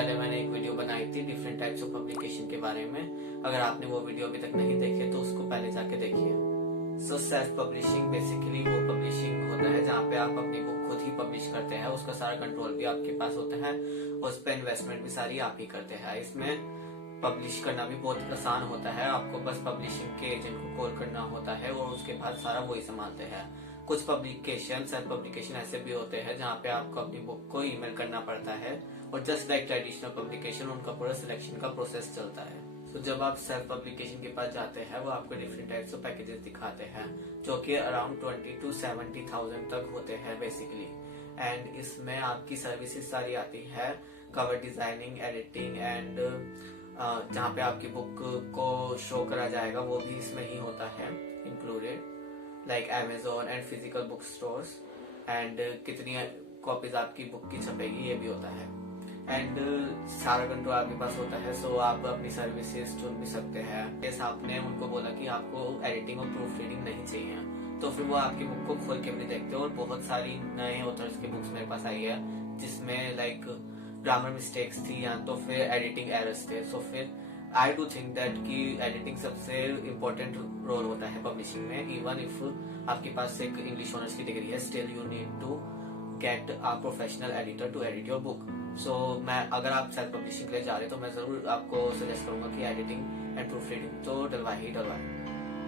पहले मैंने एक वीडियो बनाई थी डिफरेंट टाइप्स ऑफ पब्लिकेशन के बारे में। अगर आपने वो वीडियो अभी तक नहीं देखी तो उसको पहले जाके देखिए। सो सेल्फ पब्लिशिंग बेसिकली वो पब्लिशिंग होता है जहाँ पे आप अपनी बुक खुद ही पब्लिश करते हैं, उसका सारा कंट्रोल भी आपके पास होता है, उस पर इन्वेस्टमेंट भी सारी आप ही करते हैं। इसमें पब्लिश करना भी बहुत आसान होता है, आपको बस पब्लिशिंग के एजेंट को कॉल करना होता है और उसके बाद सारा वही संभालते हैं। कुछ पब्लिकेशन सेल्फ पब्लिकेशन ऐसे भी होते हैं जहाँ पे आपको अपनी बुक को ईमेल करना पड़ता है और जस्ट लाइक ट्रेडिशनल पब्लिकेशन उनका पूरा सिलेक्शन का प्रोसेस चलता है। तो जब आप सेल्फ पब्लिकेशन के पास जाते हैं वो आपको डिफरेंट टाइप्स ऑफ पैकेजेस दिखाते हैं जो कि अराउंड 20 to 70,000 तक होते हैं बेसिकली। एंड इसमें आपकी सर्विसेज सारी आती है, कवर डिजाइनिंग, एडिटिंग एंड जहाँ पे आपकी बुक को शो करा जाएगा वो भी इसमें ही होता है included, like Amazon and physical book stores, and कितनी कॉपीज आपकी बुक की छपेगी ये भी होता है। एंड सारा कंट्रोल आपके पास होता है, सो आप अपनी सर्विसेज चुन भी सकते हैं। जैसे आपने उनको बोला कि आपको एडिटिंग और प्रूफ रीडिंग नहीं चाहिए तो फिर वो आपकी बुक को खोल के भी देखते हो। और बहुत सारी नए ऑथर्स की बुक्स मेरे पास आई है जिसमें लाइक ग्रामर मिस्टेक्स थी या तो फिर एडिटिंग एरर्स थे। सो फिर आई डू थिंक दैट कि एडिटिंग सबसे इम्पोर्टेंट रोल होता है पब्लिशिंग में। इवन इफ आपके पास एक इंग्लिश ऑनर्स की डिग्री है, still you need to get a professional editor to edit your book. So मैं अगर आप सेल्फ पब्लिशिंग के लिए जा रहे हैं तो मैं जरूर आपको सजेस्ट करूंगा कि एडिटिंग एंड प्रूफ रीडिंग तो डलवाए।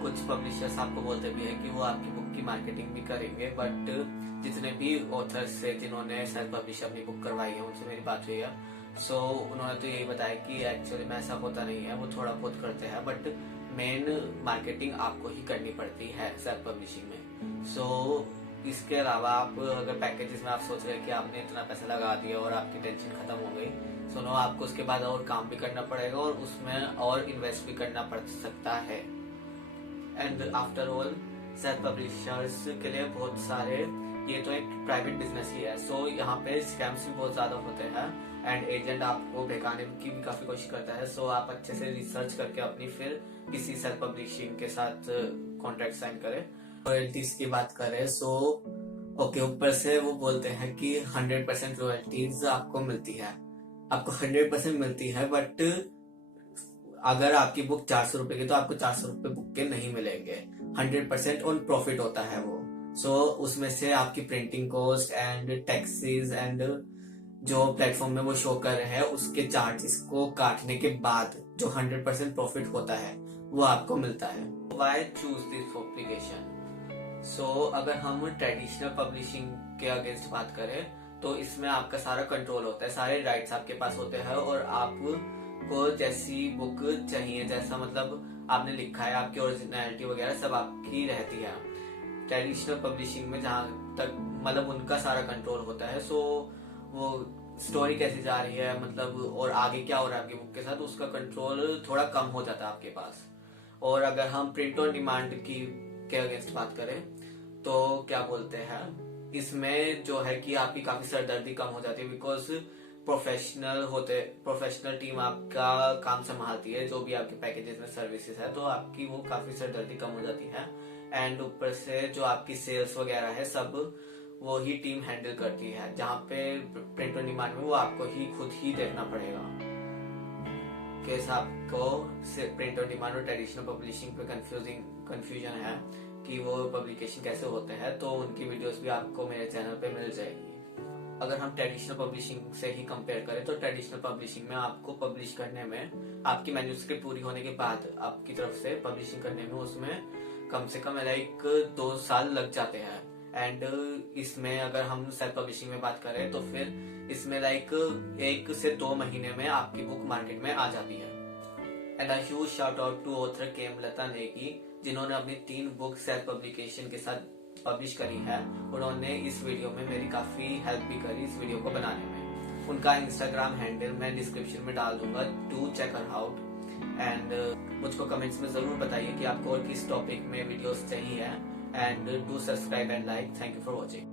कुछ पब्लिशर्स आपको बोलते भी है कि वो आपकी बुक की मार्केटिंग भी करेंगे, बट जितने भी ऑथर्स से जिन्होंने सेल्फ पब्लिश अपनी बुक करवाई है उनसे मेरी बात हुई है, सो उन्होंने तो यही बताया कि एक्चुअली में ऐसा होता नहीं है, वो थोड़ा बहुत करते हैं बट मेन मार्केटिंग आपको ही करनी पड़ती है सेल्फ पब्लिशिंग में। सो इसके अलावा आप अगर पैकेजेस में आप सोच रहे हैं कि आपने इतना पैसा लगा दिया और आपकी टेंशन खत्म हो गई, सुनो आपको उसके बाद और काम भी करना पड़ेगा और उसमें और इन्वेस्ट भी करना पड़ सकता है। And after all self publishers के लिए बहुत सारे, ये तो एक प्राइवेट बिजनेस ही है, सो यहाँ पे स्कैम्स भी बहुत ज्यादा होते हैं एंड एजेंट आपको बेकाने की भी काफी कोशिश करता है। सो आप अच्छे से रिसर्च करके अपनी फिर किसी सेल्फ पब्लिशिंग के साथ कॉन्ट्रैक्ट साइन करें। रॉयल्टीज की बात करें सो ओके, ऊपर से वो बोलते हैं कि 100% रॉयल्टीज आपको मिलती है, आपको 100% मिलती है, बट अगर आपकी बुक 400 रुपए की तो आपको 400 रुपए बुक के नहीं मिलेंगे। 100% ऑन प्रॉफिट होता है वो। सो उसमें से आपकी printing cost and taxes and जो प्लेटफॉर्म में वो शो कर रहे हैं उसके चार्जेस को काटने के बाद जो 100% प्रॉफिट होता है वो आपको मिलता है। Why choose this publication? So अगर हम ट्रेडिशनल पब्लिशिंग के अगेंस्ट बात करें तो इसमें आपका सारा कंट्रोल होता है, सारे राइट्स आपके पास होते हैं और आपको जैसी बुक चाहिए, जैसा मतलब आपने लिखा है, आपकी ओरिजिनलिटी वगैरह सब आपकी रहती है। ट्रेडिशनल पब्लिशिंग में जहाँ तक मतलब उनका सारा कंट्रोल होता है, सो वो स्टोरी कैसी जा रही है मतलब और आगे क्या हो रहा है आपकी बुक के साथ, उसका कंट्रोल थोड़ा कम हो जाता है आपके पास। और अगर हम प्रिंट ऑन डिमांड की के अगेंस्ट बात करें तो क्या बोलते हैं, इसमें जो है कि आपकी काफी सरदर्दी कम हो जाती है, बिकॉज प्रोफेशनल टीम आपका काम संभालती है, जो भी आपके पैकेजेस में सर्विसेज है, तो आपकी वो काफी सरदर्दी कम हो जाती है। एंड ऊपर से जो आपकी सेल्स वगैरह है सब वो ही टीम हैंडल करती है, जहाँ पे प्रिंट ऑन डिमांड में वो आपको ही खुद ही देखना पड़ेगा। केस आपको प्रिंट ऑन डिमांड और ट्रेडिशनल पब्लिशिंग पे कंफ्यूजन है कि वो पब्लिकेशन कैसे होते हैं, तो उनकी वीडियोस भी आपको मेरे चैनल पे मिल जाएगी। अगर हम ट्रेडिशनल पब्लिशिंग से ही कंपेयर करें तो ट्रेडिशनल पब्लिशिंग में आपको पब्लिश करने में आपकी मैन्युस्क्रिप्ट पूरी होने के बाद आपकी तरफ से पब्लिशिंग करने में उसमें कम से कम लाइक 2 साल लग जाते हैं। एंड इसमें अगर हम सेल्फ पब्लिशिंग में बात करें तो फिर इसमें लाइक 1 से 2 महीने में आपकी बुक मार्केट में आ जाती है। And a huge shout out to author Hemlata Negi, जिन्होंने अपनी 3 बुक सेल्फ पब्लिकेशन के साथ पब्लिश करी है। उन्होंने इस वीडियो में मेरी काफी हेल्प भी करी इस वीडियो को बनाने में। उनका इंस्टाग्राम हैंडल मैं डिस्क्रिप्शन में डाल दूंगा, do check her out. And मुझको कमेंट्स में जरूर बताइए कि आपको और किस टॉपिक में वीडियोस चाहिए, and do subscribe and like. Thank you for watching.